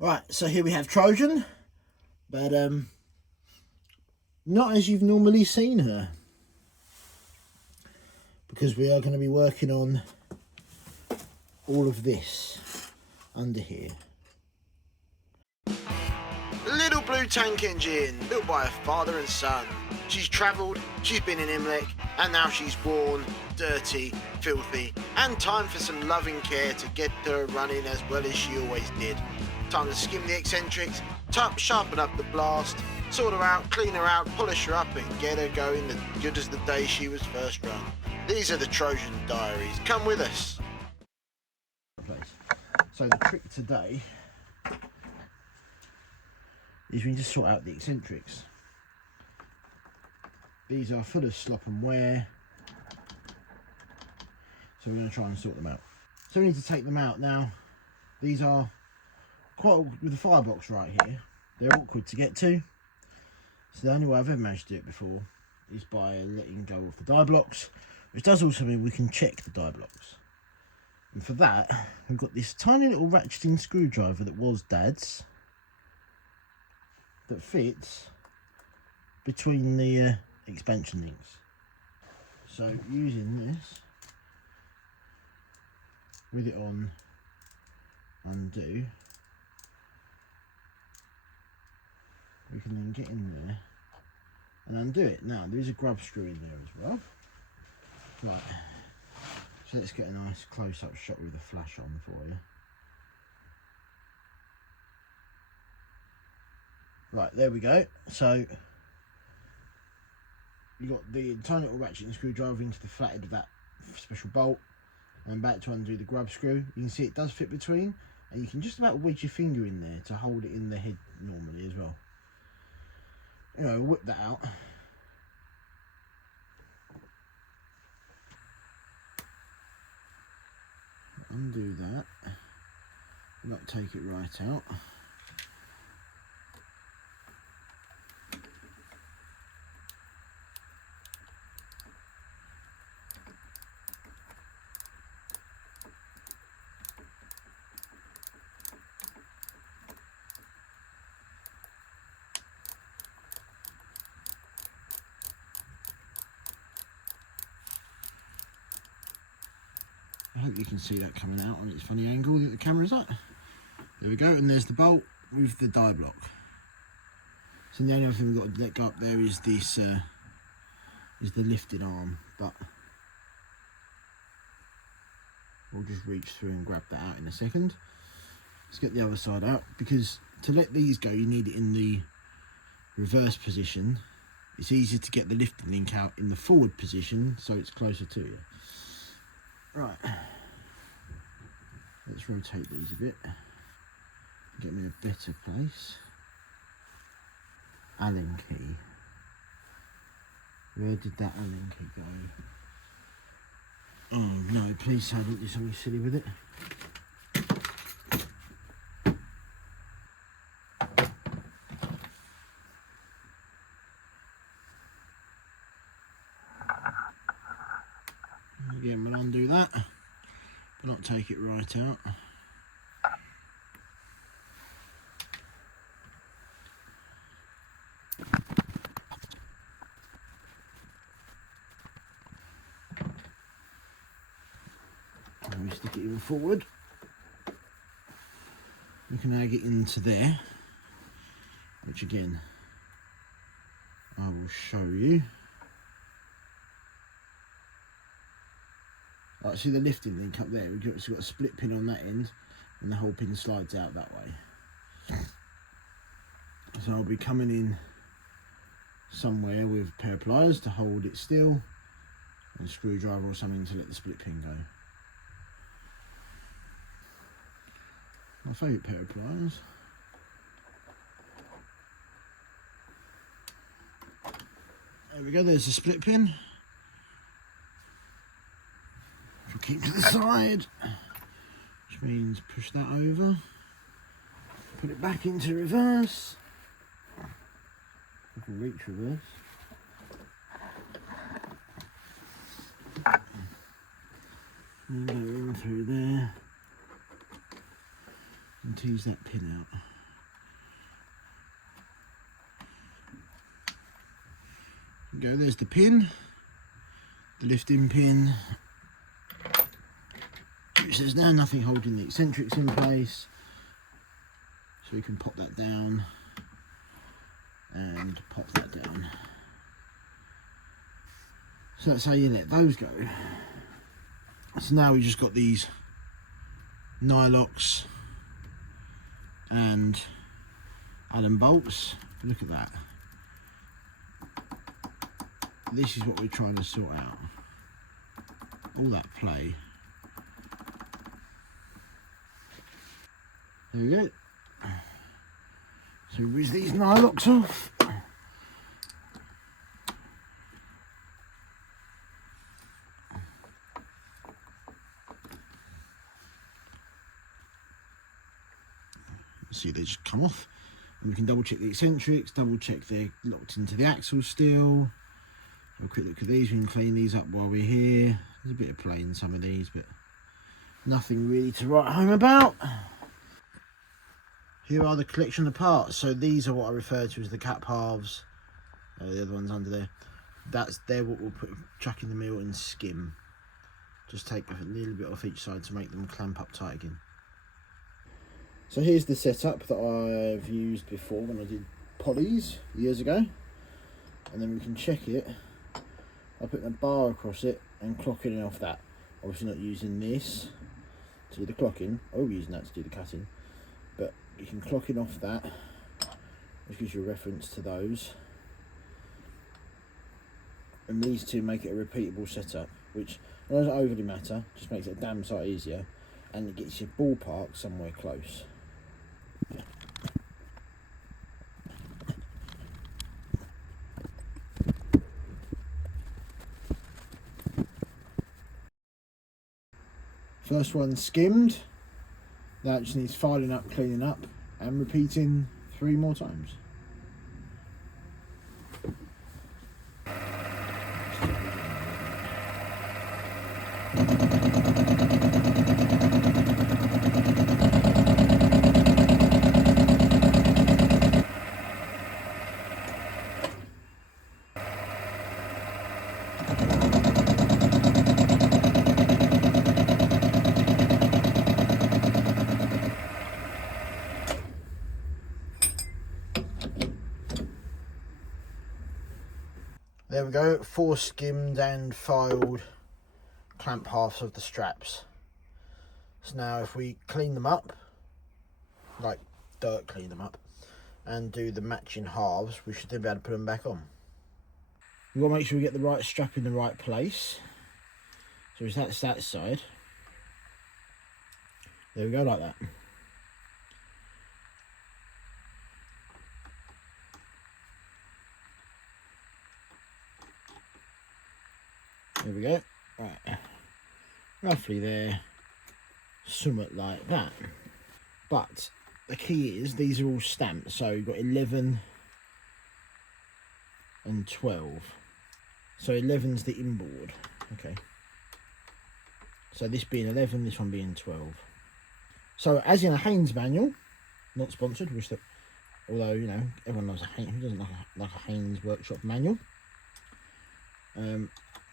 Right, so here we have Trojan, but not as you've normally seen her, because we are going to be working on all of this under here. Little blue tank engine, built by a father and son. She's travelled, she's been in Imlek, and now she's worn, dirty, filthy, and time for some loving care to get her running as well as she always did. Time to skim the eccentrics, sharpen up the blast, sort her out, clean her out, polish her up, and get her going as good as the day she was first run. These are the Trojan diaries. Come with us. So the trick today is we just sort out the eccentrics. These are full of slop and wear, so we're going to try and sort them out. So we need to take them out now. These are quite, with the firebox right here, they're awkward to get to. So the only way I've ever managed to do it before is by letting go of the die blocks, which does also mean we can check the die blocks. And for that, we've got this tiny little ratcheting screwdriver that was Dad's, that fits between the expansion links. So using this, with it on, undo, we can then get in there and undo it. Now there is a grub screw in there as well. Right, so let's get a nice close-up shot with the flash on for you. Right, there we go. So you got the tiny little ratchet and screwdriver into the flathead of that special bolt, and I'm about to undo the grub screw. You can see it does fit between, and you can just about wedge your finger in there to hold it in the head normally as well. Anyway, whip that out. Undo that, not take it right out. I hope you can see that coming out on its funny angle that the camera's at. There we go, and there's the bolt with the die block. So the only other thing we've got to let go up there is this, is the lifting arm, but we'll just reach through and grab that out in a second. Let's get the other side out, because to let these go you need it in the reverse position. It's easier to get the lifting link out in the forward position so it's closer to you. Right, let's rotate these a bit, get them in a better place. Allen key. Where did that Allen key go? Oh no, please say I didn't do something silly with it. Again, we'll undo that, but not take it right out. And we stick it even forward. We can now get into there, which again, I will show you. Right, see the lifting link up there, we've got a split pin on that end, and the whole pin slides out that way. So I'll be coming in somewhere with a pair of pliers to hold it still, and a screwdriver or something to let the split pin go. My favourite pair of pliers. There we go, there's the split pin. We'll keep to the side, which means push that over, put it back into reverse. I can reach reverse. And go in through there. and tease that pin out. There we go, there's the pin, the lifting pin, which there's now nothing holding the eccentrics in place, so we can pop that down and pop that down. So that's how you let those go. So now we've just got these nylocks and Allen bolts. Look at that. This is what we're trying to sort out. All that play. There we go. So we whiz these nylocks off. See, they just come off, and we can double check the eccentrics, double check they're locked into the axle still. Have a quick look at these. We can clean these up while we're here. There's a bit of play in some of these, but nothing really to write home about. Here are the collection of parts. So these are what I refer to as the cap halves. The other ones under there. They're what we'll chuck in the mill and skim. Just take a little bit off each side to make them clamp up tight again. So here's the setup that I've used before when I did polys years ago, and then we can check it by putting a bar across it and clocking off that. Obviously not using this to do the clocking, I will be using that to do the cutting, but you can clock it off that, which gives you a reference to those, and these two make it a repeatable setup, which doesn't overly matter, just makes it a damn sight easier, and it gets your ballpark somewhere close. First one skimmed. That just needs filing up, cleaning up, and repeating 3 more times. There we go, 4 skimmed and filed clamp halves of the straps. So now if we clean them up, like dirt clean them up, and do the matching halves, we should then be able to put them back on. We've got to make sure we get the right strap in the right place. So that's that side. There we go, like that. There we go. Right, roughly there, somewhat like that. But the key is these are all stamped, so you've got 11 and 12. So 11's the inboard. Okay. So this being 11, this one being 12. So as in a Haynes manual, not sponsored, wish that, although you know everyone loves a Haynes, who doesn't like a Haynes workshop manual.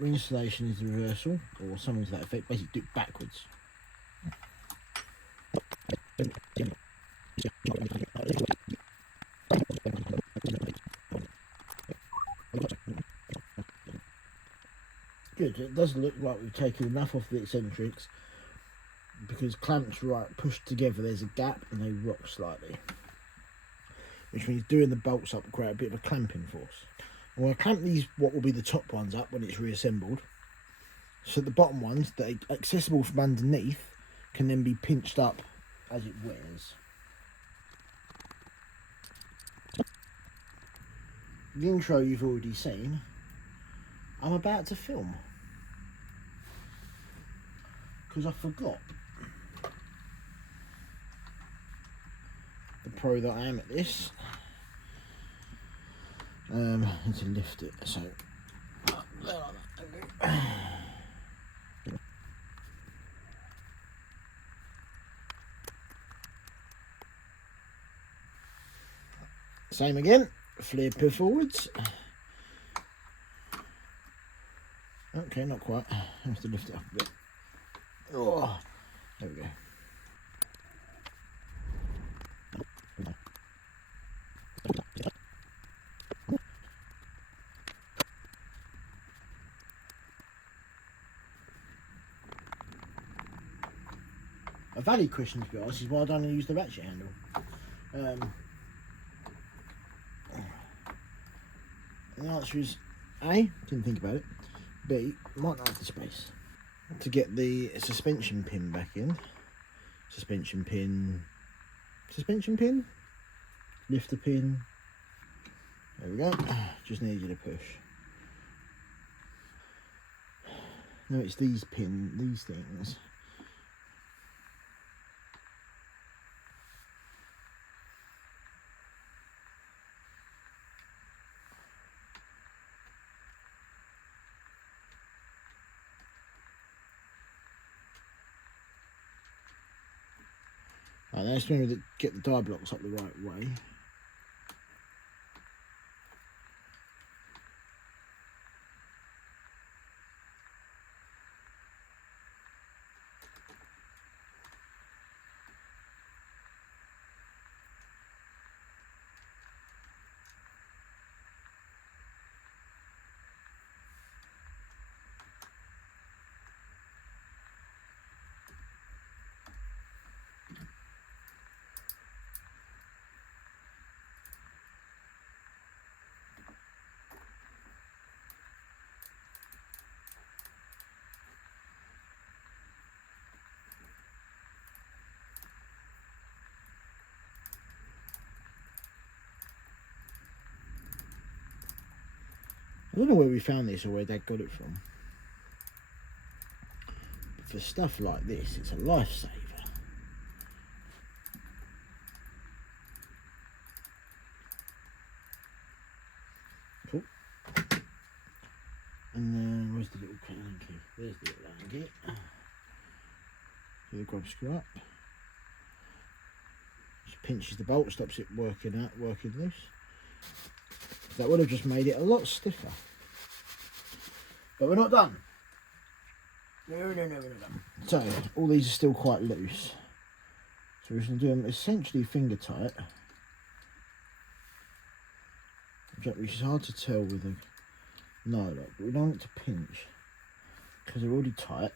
Reinstallation is the reversal, or something to that effect. Basically, do it backwards. Good. It does look like we've taken enough off the eccentrics, because clamps right pushed together. There's a gap and they rock slightly, which means doing the bolts up will create a bit of a clamping force. I'm going to clamp these, what will be the top ones, up when it's reassembled, so the bottom ones that are accessible from underneath can then be pinched up as it wears. The intro you've already seen. I'm about to film because I forgot. The pro that I am at this. I need to lift it, so Same again, flip her forwards. Okay, not quite. I have to lift it up a bit. Oh, there we go. A valid question to be asked is why don't I use the ratchet handle? And the answer is A, didn't think about it. B, might not have the space. To get the suspension pin back in. Suspension pin. Lift the pin. There we go. Just need you to push. No, it's these things. Right, now just remember to get the die blocks up the right way. I don't know where we found this or where Dad got it from. But for stuff like this, it's a lifesaver. Cool. And then where's the little Allen key? There's the little Allen key. So the grub screw up. Just pinches the bolt, stops it working loose. That would have just made it a lot stiffer. But we're not done. No, we're not done. So, all these are still quite loose. So we're going to do them essentially finger tight. Which is hard to tell with a nylock, but we don't want it to pinch because they're already tight.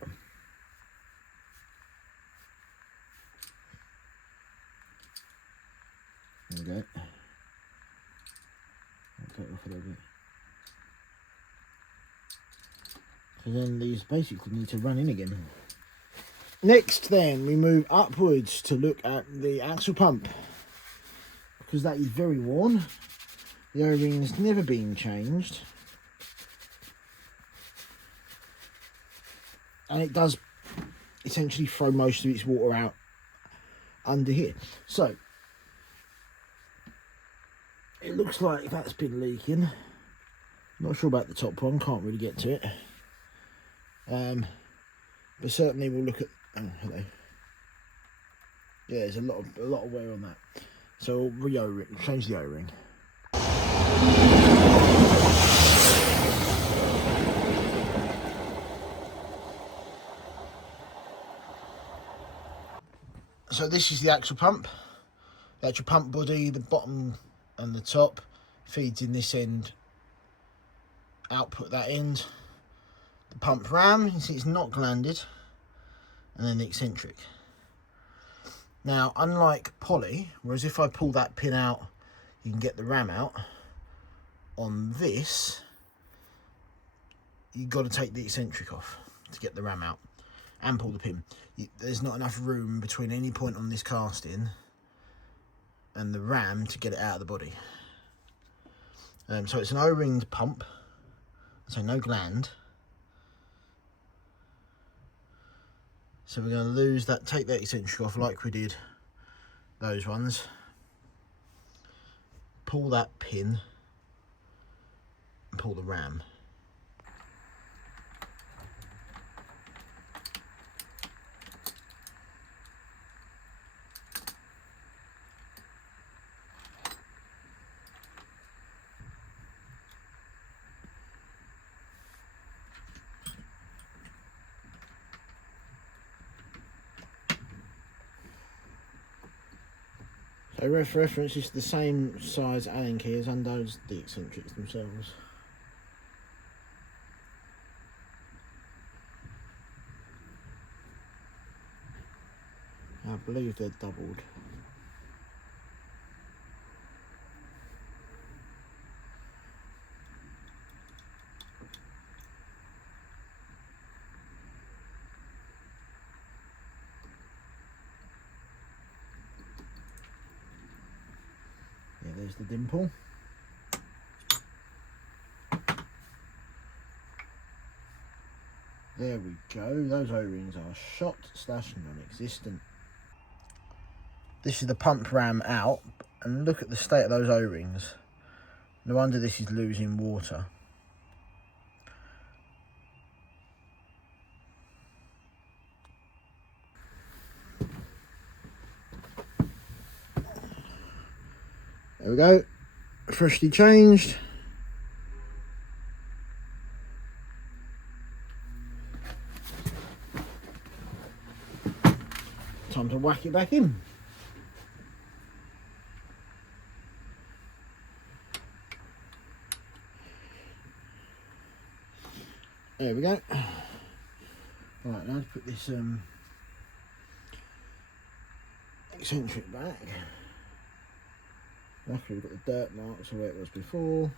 There we go. I'll take it off a little bit. So then these basically need to run in again. Next then we move upwards to look at the axle pump, because that is very worn. The O-ring has never been changed. And it does essentially throw most of its water out under here. So it looks like that's been leaking. Not sure about the top one, can't really get to it. But certainly we'll look at, oh hello. Yeah, there's a lot of wear on that. So we'll change the O-ring. So this is the axle pump. The actual pump body, the bottom and the top feeds in this end, output that end. The pump ram, you see it's not glanded, and then the eccentric. Now, unlike poly, whereas if I pull that pin out, you can get the ram out, on this, you've got to take the eccentric off to get the ram out and pull the pin. There's not enough room between any point on this casting and the ram to get it out of the body. So it's an O-ringed pump, so no gland. So we're going to lose that, take that eccentric off like we did those ones. Pull that pin and pull the ram. So reference is the same size Allen key as undoes the eccentrics themselves. I believe they're doubled. Yeah, there's the dimple. There we go, those O-rings are shot / non-existent. This is the pump ram out, and look at the state of those O-rings. No wonder this is losing water. There we go, freshly changed. Time to whack it back in. There we go. Right, now to put this eccentric back. Luckily we've got the dirt marks where it was before.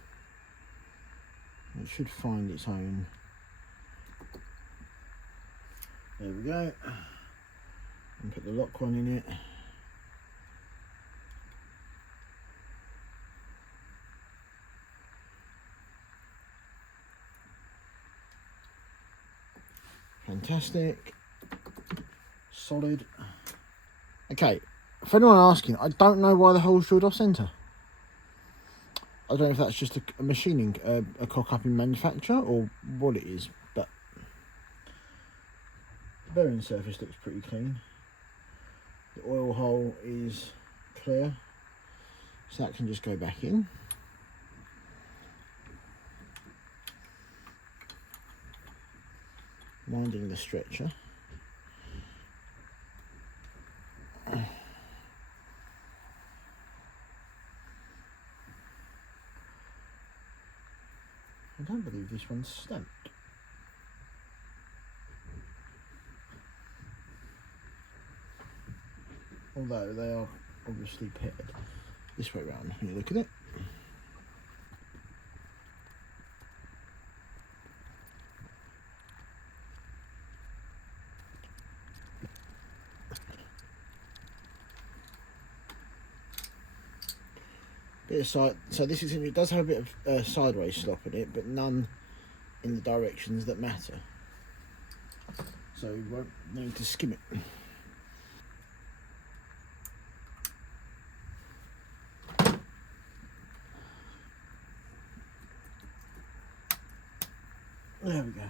It should find its own. There we go. And put the lock one in it. Fantastic. Solid. Okay, for anyone asking, I don't know why the hole's drilled off centre. I don't know if that's just a machining, a cock-up in manufacture, or what it is, but the bearing surface looks pretty clean. The oil hole is clear, so that can just go back in. Winding the stretcher. I don't believe this one's stamped. Although they are obviously paired. This way round, when you look at it. Bit of side, so this is, it does have a bit of sideways slop in it, but none in the directions that matter. So we won't need to skim it. There we go.